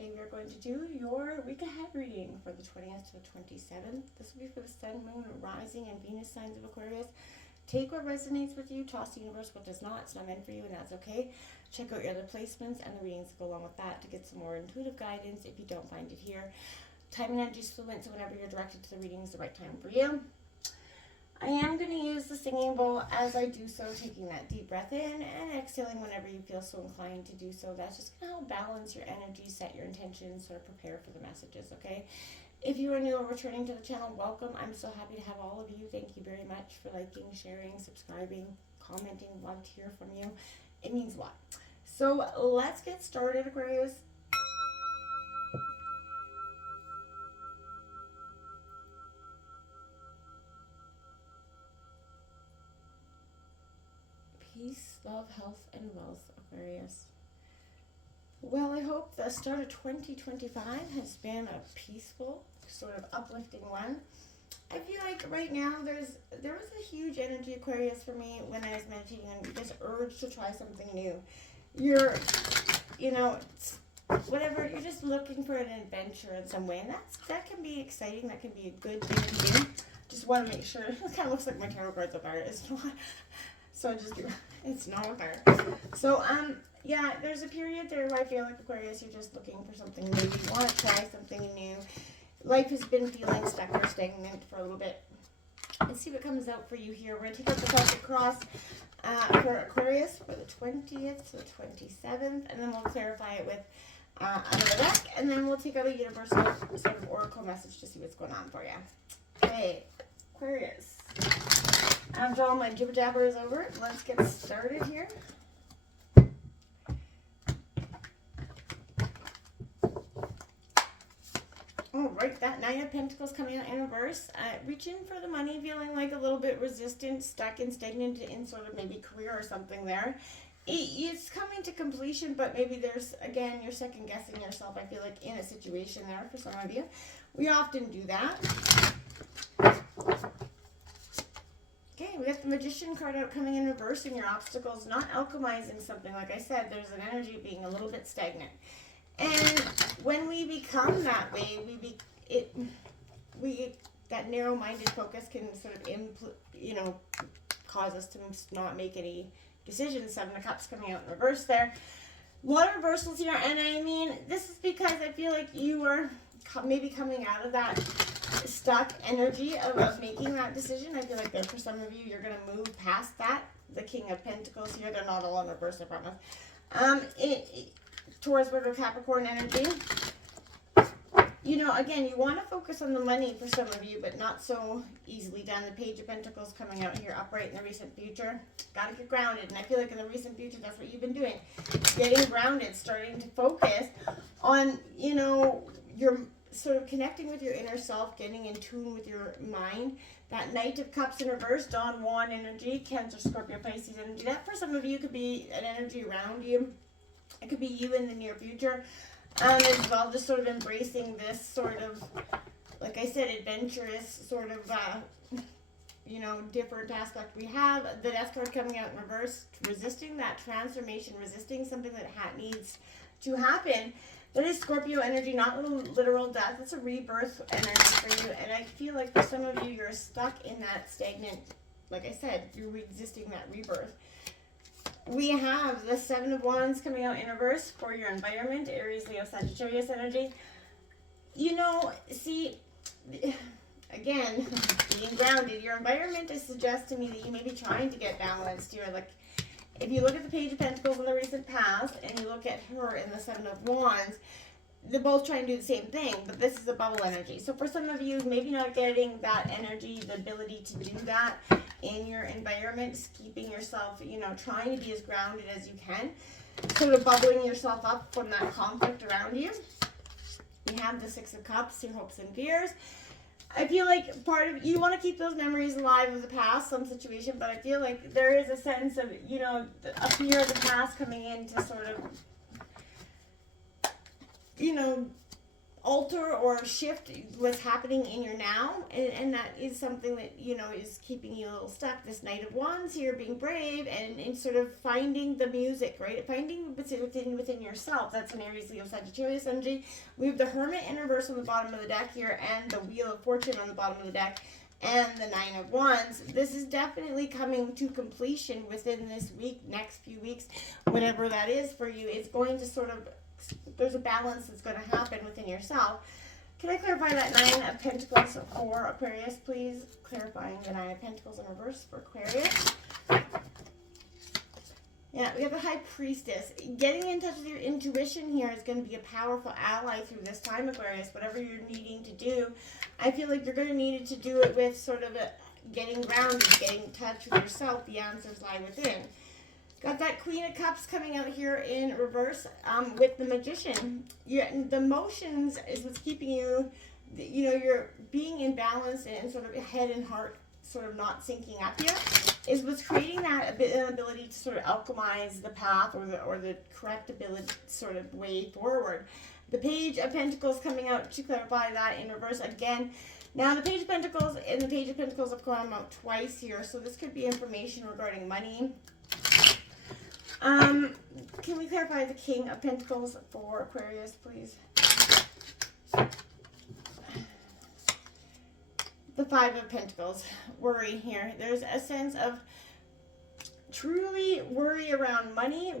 today we are going to do your week ahead reading for the 20th to the 27th. This will be for the Sun, Moon, Rising, and Venus signs of Aquarius. Take what resonates with you, toss the universe what does not. It's not meant for you, and that's okay. Check out your other placements and the readings that go along with that to get some more intuitive guidance if you don't find it here. Time and energy is fluent, so whenever you're directed to the reading is the right time for you. I am going to use the singing bowl as I do so, taking that deep breath in and exhaling whenever you feel so inclined to do so. That's just going to help balance your energy, set your intentions, sort of prepare for the messages, okay? If you are new or returning to the channel, welcome. I'm so happy to have all of you. Thank you very much for liking, sharing, subscribing, commenting. Love to hear from you. It means a lot. So let's get started, Aquarius. Peace, love, health, and wealth, Aquarius. Well, I hope the start of 2025 has been a peaceful, sort of uplifting one. I feel like right now there was a huge energy, Aquarius, for me when I was meditating on this urge to try something new. You're just looking for an adventure in some way, and that can be exciting. That can be a good thing to do. Just want to make sure. It kind of looks like my tarot cards up there. It's not. So it's not there. So yeah, there's a period there where I feel like, Aquarius, you're just looking for something new. You want to try something new. Life has been feeling stuck or stagnant for a little bit. Let's see what comes out for you here. We're going to take out the Celtic Cross for Aquarius for the 20th to the 27th, and then we'll clarify it with another deck, and then we'll take out a universal sort of oracle message to see what's going on for you. Okay, Aquarius. After all my jibber jabber is over, let's get started here. All right, that Nine of Pentacles coming out in reverse. Reaching for the money, feeling like a little bit resistant, stuck and stagnant in sort of maybe career or something there. It's coming to completion, but maybe there's, again, you're second guessing yourself, I feel like, in a situation there for some of you. We often do that. Okay, we got the Magician card out coming in reverse, and your obstacles, not alchemizing something. Like I said, there's an energy of being a little bit stagnant. And when we become that way, that narrow-minded focus can sort of, cause us to not make any decisions. Seven of Cups coming out in reverse there. A lot of reversals here, and I mean, this is because I feel like you are maybe coming out of that stuck energy of making that decision. I feel like there for some of you, you're going to move past that. The King of Pentacles here, they're not all in reverse, I promise. Taurus, Virgo, Capricorn energy. Again, you want to focus on the money for some of you, but not so easily done. The Page of Pentacles coming out here upright in the recent future. Got to get grounded, and I feel like in the recent future, that's what you've been doing. Getting grounded, starting to focus on, your sort of connecting with your inner self, getting in tune with your mind. That Knight of Cups in reverse, Don Juan energy, Cancer, Scorpio, Pisces energy. That for some of you could be an energy around you. It could be you in the near future. As well, just sort of embracing this sort of, like I said, adventurous sort of, different aspect we have. The Death card coming out in reverse, resisting that transformation, resisting something that needs to happen. That is Scorpio energy, not literal death. It's a rebirth energy for you. And I feel like for some of you, you're stuck in that stagnant, like I said, you're resisting that rebirth. We have the Seven of Wands coming out in reverse for your environment, Aries, Leo, Sagittarius energy. See, again, being grounded, your environment suggests to me that you may be trying to get balanced here. Like, if you look at the Page of Pentacles in the recent past, and you look at her in the Seven of Wands, they're both trying to do the same thing, but this is a bubble energy. So for some of you, maybe not getting that energy, the ability to do that in your environment, keeping yourself, trying to be as grounded as you can, sort of bubbling yourself up from that conflict around you. We have the Six of Cups, your hopes and fears. I feel like part of you want to keep those memories alive of the past, some situation, but I feel like there is a sense of, a fear of the past coming in to sort of, alter or shift what's happening in your now, and that is something that, you know, is keeping you a little stuck. This Knight of Wands here, being brave and sort of finding the music, right? Finding within yourself. That's an Aries, Leo, Sagittarius energy. We have the Hermit in reverse on the bottom of the deck here, and the Wheel of Fortune on the bottom of the deck, and the Nine of Wands. This is definitely coming to completion within this week, next few weeks, whatever that is for you. It's going to sort of, there's a balance that's going to happen within yourself. Can I clarify that Nine of Pentacles for Aquarius, please? Clarifying the Nine of Pentacles in reverse for Aquarius. Yeah, we have the High Priestess. Getting in touch with your intuition here is going to be a powerful ally through this time, Aquarius. Whatever you're needing to do, I feel like you're going to need to do it with sort of getting grounded, getting in touch with yourself. The answers lie within. Got that Queen of Cups coming out here in reverse with the Magician. The emotions is what's keeping you, you know, you're being in balance and sort of head and heart sort of not syncing up here, is what's creating that ability to sort of alchemize the path or the correct ability, sort of way forward. The Page of Pentacles coming out to clarify that in reverse again. Now, the Page of Pentacles and the Page of Pentacles have come out twice here, so this could be information regarding money. Can we clarify the King of Pentacles for Aquarius, please? The Five of Pentacles, worry here. There's a sense of truly worry around money,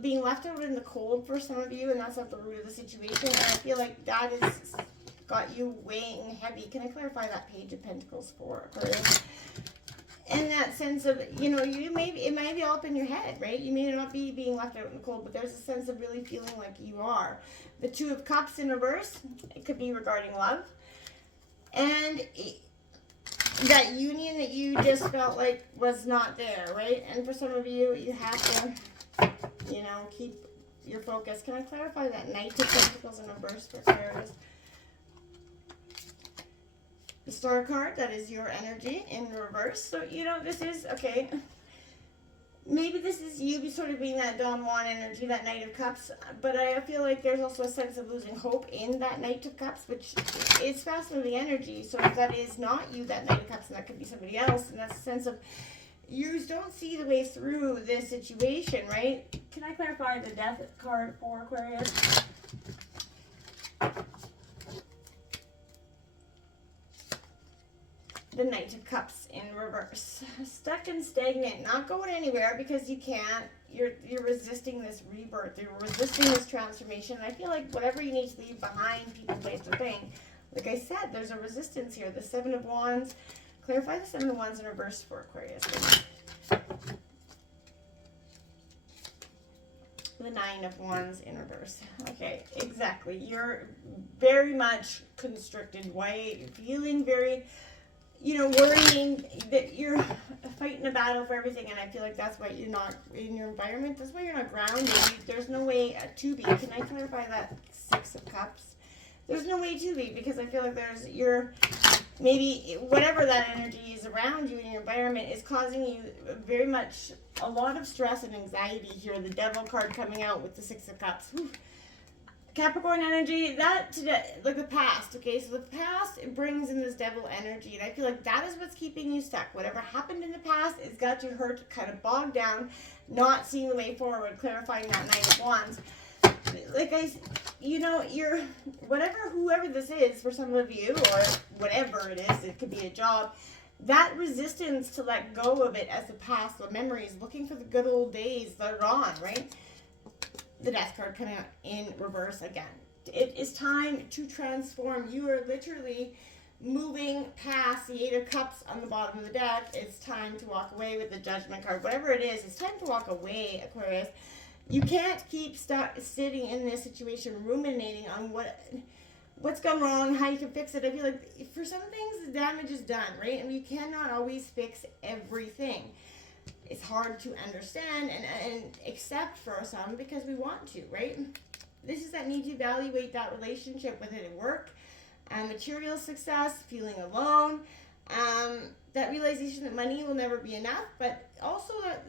being left out in the cold for some of you, and that's at the root of the situation. And I feel like that has got you weighing heavy. Can I clarify that Page of Pentacles for Aquarius? And that sense of, you know, it may be all up in your head, right? You may not be being left out in the cold, but there's a sense of really feeling like you are. The Two of Cups in reverse, it could be regarding love. And that union that you just felt like was not there, right? And for some of you, you have to, you know, keep your focus. Can I clarify that Knight of Pentacles in reverse for Aquarius? The Star card, that is your energy in reverse. So, you know, this is, okay, maybe this is you sort of being that Don Juan energy, that Knight of Cups, but I feel like there's also a sense of losing hope in that Knight of Cups, which is fast-moving energy. So if that is not you, that Knight of Cups, and that could be somebody else, and that's a sense of you don't see the way through this situation, right? Can I clarify the Death card for Aquarius? The Knight of Cups in reverse. Stuck and stagnant, not going anywhere because you can't. You're resisting this rebirth. You're resisting this transformation. And I feel like whatever you need to leave behind, people, place, or thing. Like I said, there's a resistance here. The Seven of Wands. Clarify the Seven of Wands in reverse for Aquarius. The Nine of Wands in reverse. Okay, exactly. You're very much constricted. Why? Feeling very, you know, worrying that you're fighting a battle for everything, and I feel like that's why you're not in your environment. That's why you're not grounded. There's no way to be. Can I clarify that Six of Cups? There's no way to be, because I feel like maybe whatever that energy is around you in your environment is causing you very much a lot of stress and anxiety here. The Devil card coming out with the Six of Cups. Whew. Capricorn energy, that today, like the past, okay? So the past, it brings in this devil energy, and I feel like that is what's keeping you stuck. Whatever happened in the past, it's got you hurt, kind of bogged down, not seeing the way forward, clarifying that Nine of Wands. Like you know, whoever this is for some of you, or whatever it is, it could be a job, that resistance to let go of it as the past, the memories, looking for the good old days that are gone, right? The Death card coming out in reverse again. It is time to transform. You are literally moving past the Eight of Cups on the bottom of the deck. It's time to walk away with the Judgment card. Whatever it is, it's time to walk away, Aquarius. You can't keep sitting in this situation ruminating on what's gone wrong, how you can fix it. I feel like for some things, the damage is done, right? And you cannot always fix everything. It's hard to understand and accept for some because we want to, right? This is that need to evaluate that relationship with it at work, material success, feeling alone, that realization that money will never be enough, but also that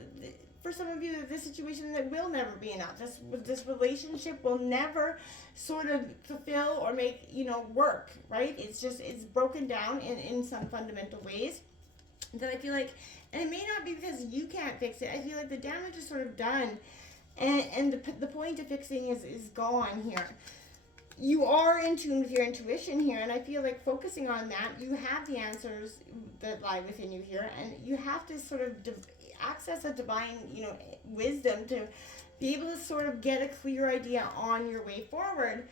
for some of you, this situation that will never be enough. This relationship will never sort of fulfill or make, work, right? It's broken down in some fundamental ways that I feel like, and it may not be because you can't fix it. I feel like the damage is sort of done, and the point of fixing is gone here. You are in tune with your intuition here, and I feel like focusing on that, you have the answers that lie within you here, and you have to sort of access a divine, wisdom to be able to sort of get a clear idea on your way forward.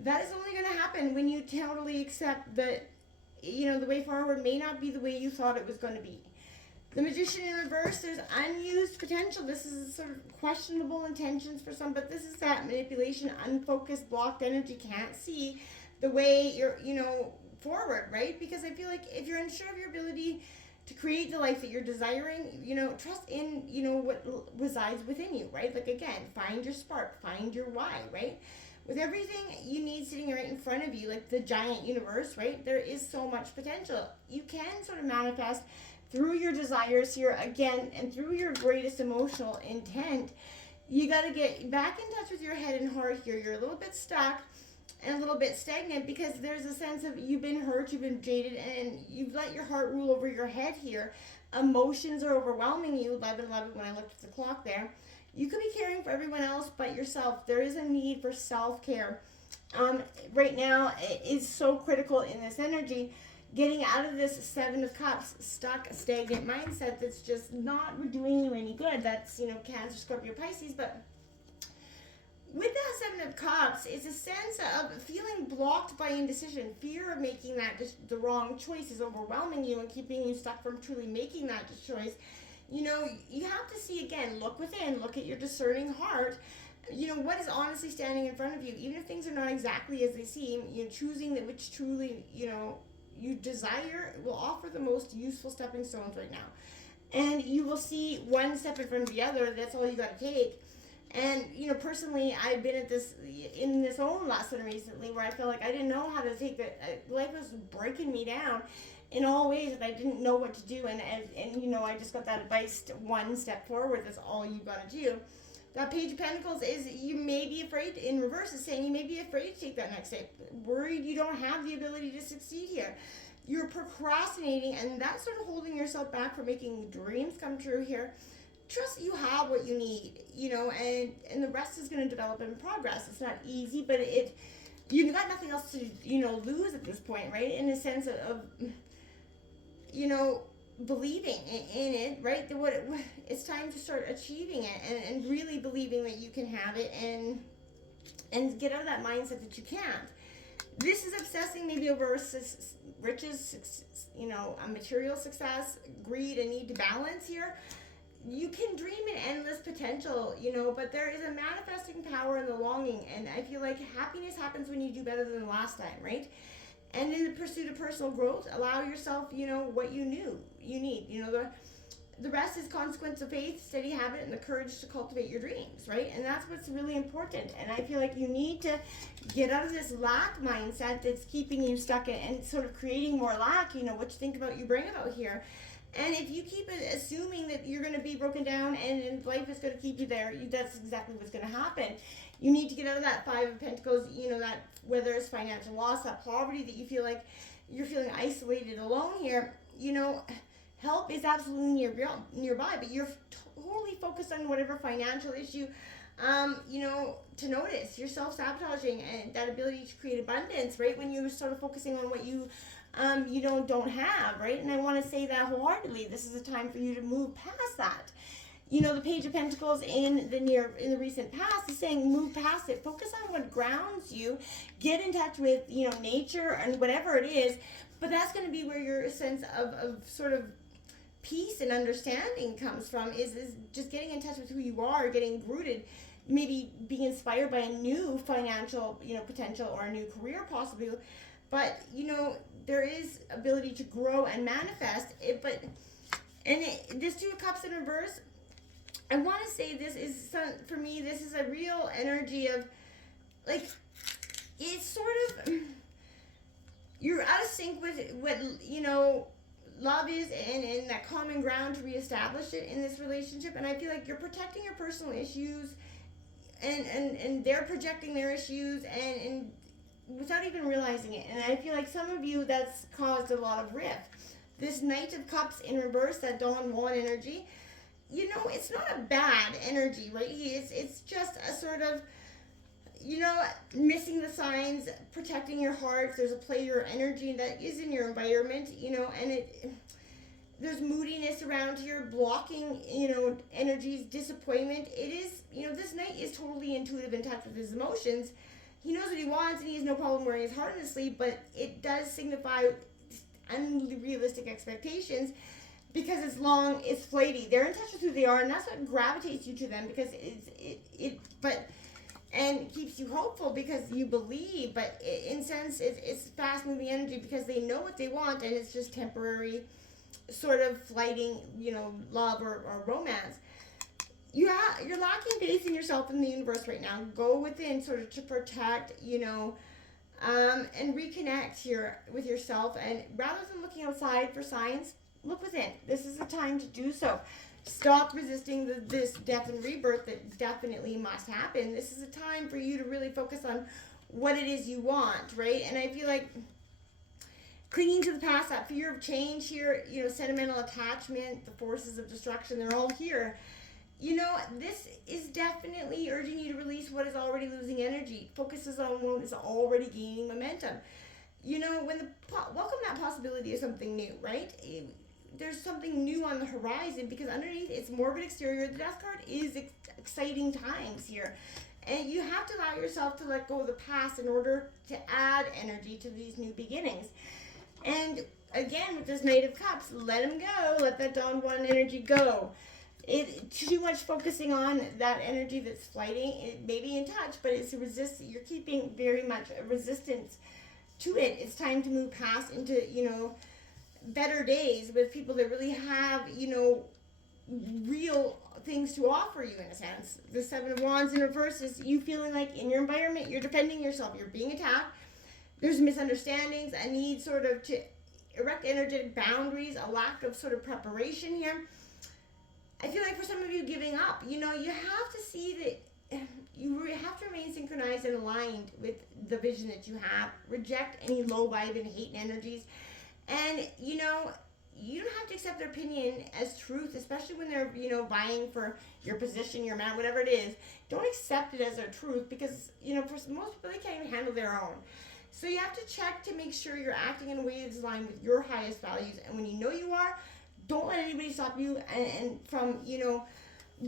That is only going to happen when you totally accept that, the way forward may not be the way you thought it was going to be. The Magician in reverse, there's unused potential. This is sort of questionable intentions for some, but this is that manipulation, unfocused, blocked energy, can't see the way you're, forward, right? Because I feel like if you're unsure of your ability to create the life that you're desiring, trust in, what resides within you, right? Like, again, find your spark, find your why, right? With everything you need sitting right in front of you, like the giant universe, right? There is so much potential. You can sort of manifest through your desires here again, and through your greatest emotional intent. You got to get back in touch with your head and heart here. You're a little bit stuck and a little bit stagnant because there's a sense of you've been hurt, you've been jaded, and you've let your heart rule over your head here. Emotions are overwhelming you. 11:11 when I looked at the clock there. You could be caring for everyone else but yourself. There is a need for self-care. Right now, it is so critical in this energy. Getting out of this Seven of Cups, stuck, stagnant mindset that's just not doing you any good. That's, Cancer, Scorpio, Pisces. But with that Seven of Cups, it's a sense of feeling blocked by indecision. Fear of making the wrong choice is overwhelming you and keeping you stuck from truly making that choice. You have to see, again, look within, look at your discerning heart. What is honestly standing in front of you, even if things are not exactly as they seem, choosing that which truly, you desire will offer the most useful stepping stones right now. And you will see one step in front of the other. That's all you got to take. And, personally, I've been in this own lesson recently where I felt like I didn't know how to take it. Life was breaking me down in all ways that I didn't know what to do. And I just got that advice, one step forward. That's all you got to do. That Page of Pentacles is you may be afraid, in reverse, is saying you may be afraid to take that next step. Worried you don't have the ability to succeed here. You're procrastinating, and that's sort of holding yourself back from making dreams come true here. Trust you have what you need, and the rest is going to develop in progress. It's not easy, but you've got nothing else to, lose at this point, right? In a sense of believing in it, right? It's time to start achieving it and really believing that you can have it and get out of that mindset that you can't. This is obsessing maybe over riches, a material success, greed, and need to balance here. You can dream in endless potential, but there is a manifesting power in the longing, and I feel like happiness happens when you do better than the last time, right? And in the pursuit of personal growth, allow yourself, what you need. The rest is consequence of faith, steady habit, and the courage to cultivate your dreams, right? And that's what's really important. And I feel like you need to get out of this lack mindset that's keeping you stuck and sort of creating more lack. What you think about, you bring about here. And if you keep assuming that you're going to be broken down and life is going to keep you there, that's exactly what's going to happen. You need to get out of that Five of Pentacles, that whether it's financial loss, that poverty that you feel like you're feeling isolated, alone here, help is absolutely nearby, but you're totally focused on whatever financial issue, to notice. You're self-sabotaging and that ability to create abundance, right? When you start focusing on what you don't have, right? And I want to say that wholeheartedly. This is a time for you to move past that. The Page of Pentacles in the recent past is saying move past it. Focus on what grounds you. Get in touch with, nature and whatever it is. But that's going to be where your sense of sort of peace and understanding comes from, is just getting in touch with who you are, getting rooted, maybe being inspired by a new financial, potential or a new career possibly. But, there is ability to grow and manifest it. But, this Two of Cups in reverse, I want to say this is, for me, this is a real energy of, like, it's sort of, you're out of sync with what, love is and that common ground to reestablish it in this relationship. And I feel like you're protecting your personal issues, and they're projecting their issues, and without even realizing it. And I feel like some of you, that's caused a lot of rift. This Knight of Cups in reverse, that Don Juan energy, you know, it's not a bad energy, right? It's just a sort of, you know, missing the signs, protecting your heart. There's a player energy that is in your environment, you know, and there's moodiness around here, blocking, you know, energies, disappointment. It is, you know, this Knight is totally intuitive, in touch with his emotions. He knows what he wants, and he has no problem wearing his heart on his sleeve, but it does signify unrealistic expectations, because it's flighty. They're in touch with who they are, and that's what gravitates you to them, because and keeps you hopeful because you believe, but in sense it's fast moving energy, because they know what they want, and it's just temporary sort of flighting, you know, love or romance. You're lacking faith in yourself and the universe right now. Go within, sort of, to protect, you know, and reconnect here with yourself, and rather than looking outside for signs, look within. This is the time to do so. Stop resisting this death and rebirth that definitely must happen. This is a time for you to really focus on what it is you want, right? And I feel like clinging to the past, that fear of change here, you know, sentimental attachment, the forces of destruction, they're all here. You know, this is definitely urging you to release what is already losing energy. Focuses on what is already gaining momentum. You know, welcome that possibility of something new, right? There's something new on the horizon, because underneath its morbid exterior, the Death card is exciting times here. And you have to allow yourself to let go of the past in order to add energy to these new beginnings. And again, with this Knight of Cups, let him go. Let that Don Juan energy go. Too much focusing on that energy that's flighting. It may be in touch, but it's you're keeping very much a resistance to it. It's time to move past into, you know, better days with people that really have, you know, real things to offer you, in a sense. The Seven of Wands in reverse is you feeling like in your environment you're defending yourself, you're being attacked, there's misunderstandings, a need sort of to erect energetic boundaries, a lack of sort of preparation here. I feel like for some of you, giving up, you know, you have to see that you have to remain synchronized and aligned with the vision that you have. Reject any low vibe and hate energies. And, you know, you don't have to accept their opinion as truth, especially when they're, you know, vying for your position, your amount, whatever it is. Don't accept it as their truth, because, you know, for most people, they can't even handle their own. So you have to check to make sure you're acting in a way that's aligned with your highest values. And when you know you are, don't let anybody stop you and from, you know,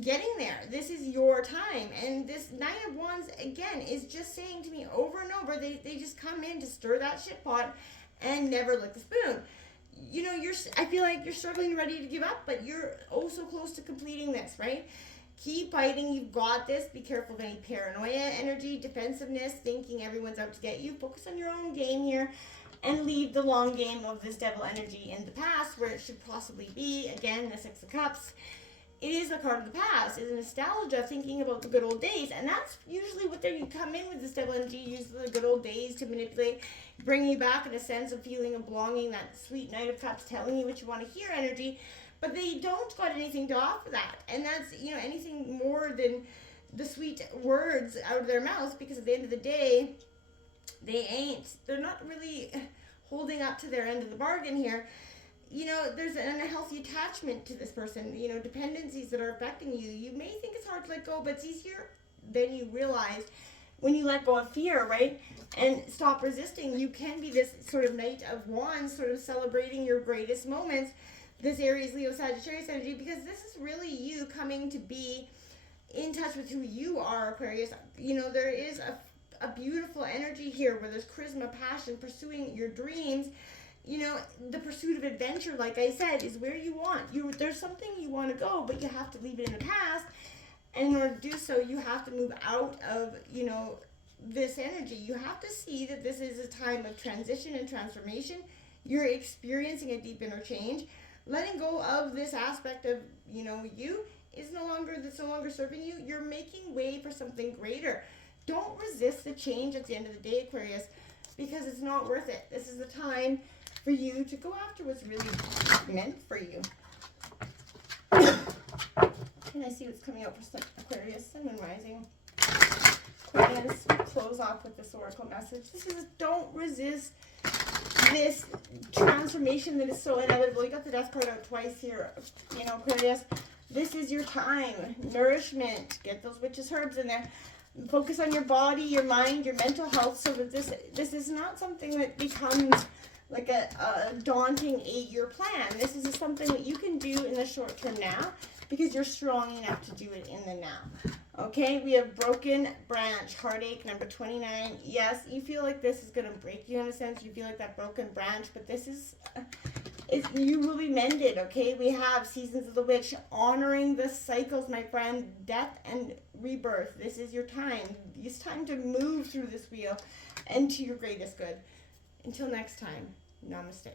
getting there. This is your time. And this Nine of Wands, again, is just saying to me over and over, they just come in to stir that shit pot and never lick the spoon. You know, I feel like you're struggling, ready to give up, but you're oh so close to completing this, right? Keep fighting. You've got this. Be careful of any paranoia energy, defensiveness, thinking everyone's out to get you. Focus on your own game here, and leave the long game of this devil energy in the past, where it should possibly be. Again, the Six of Cups. It is a card of the past. It's a nostalgia, thinking about the good old days. And that's usually what you come in with this devil energy, use the good old days to manipulate, bring you back in a sense of feeling of belonging, that sweet Knight of Cups telling you what you want to hear energy. But they don't got anything to offer that. And that's, you know, anything more than the sweet words out of their mouths, because at the end of the day, they're not really holding up to their end of the bargain here. You know, there's an unhealthy attachment to this person, you know, dependencies that are affecting you. You may think it's hard to let go, but it's easier than you realize when you let go of fear, right? And stop resisting. You can be this sort of Knight of Wands, sort of celebrating your greatest moments, this Aries, Leo, Sagittarius energy, because this is really you coming to be in touch with who you are, Aquarius. You know, there is a beautiful energy here where there's charisma, passion, pursuing your dreams. You know, the pursuit of adventure, like I said, is where you want. There's something you want to go, but you have to leave it in the past. And in order to do so, you have to move out of, you know, this energy. You have to see that this is a time of transition and transformation. You're experiencing a deep inner change. Letting go of this aspect of, you know, you that's no longer serving you. You're making way for something greater. Don't resist the change at the end of the day, Aquarius, because it's not worth it. This is the time for you to go after what's really meant for you. And I see what's coming out for Aquarius, Sun, Moon, Rising. Aquarius, close off with this oracle message. This is, don't resist this transformation that is so inevitable. You got the Death card out twice here, you know, Aquarius. This is your time. Nourishment. Get those witches' herbs in there. Focus on your body, your mind, your mental health, so that this is not something that becomes like a daunting 8-year plan. This is something that you can do in the short term now, because you're strong enough to do it in the now. Okay, we have broken branch, heartache, number 29. Yes, you feel like this is going to break you in a sense. You feel like that broken branch, but this is, you will be mended, okay? We have seasons of the witch, honoring the cycles, my friend, death and rebirth. This is your time. It's time to move through this wheel and to your greatest good. Until next time, namaste.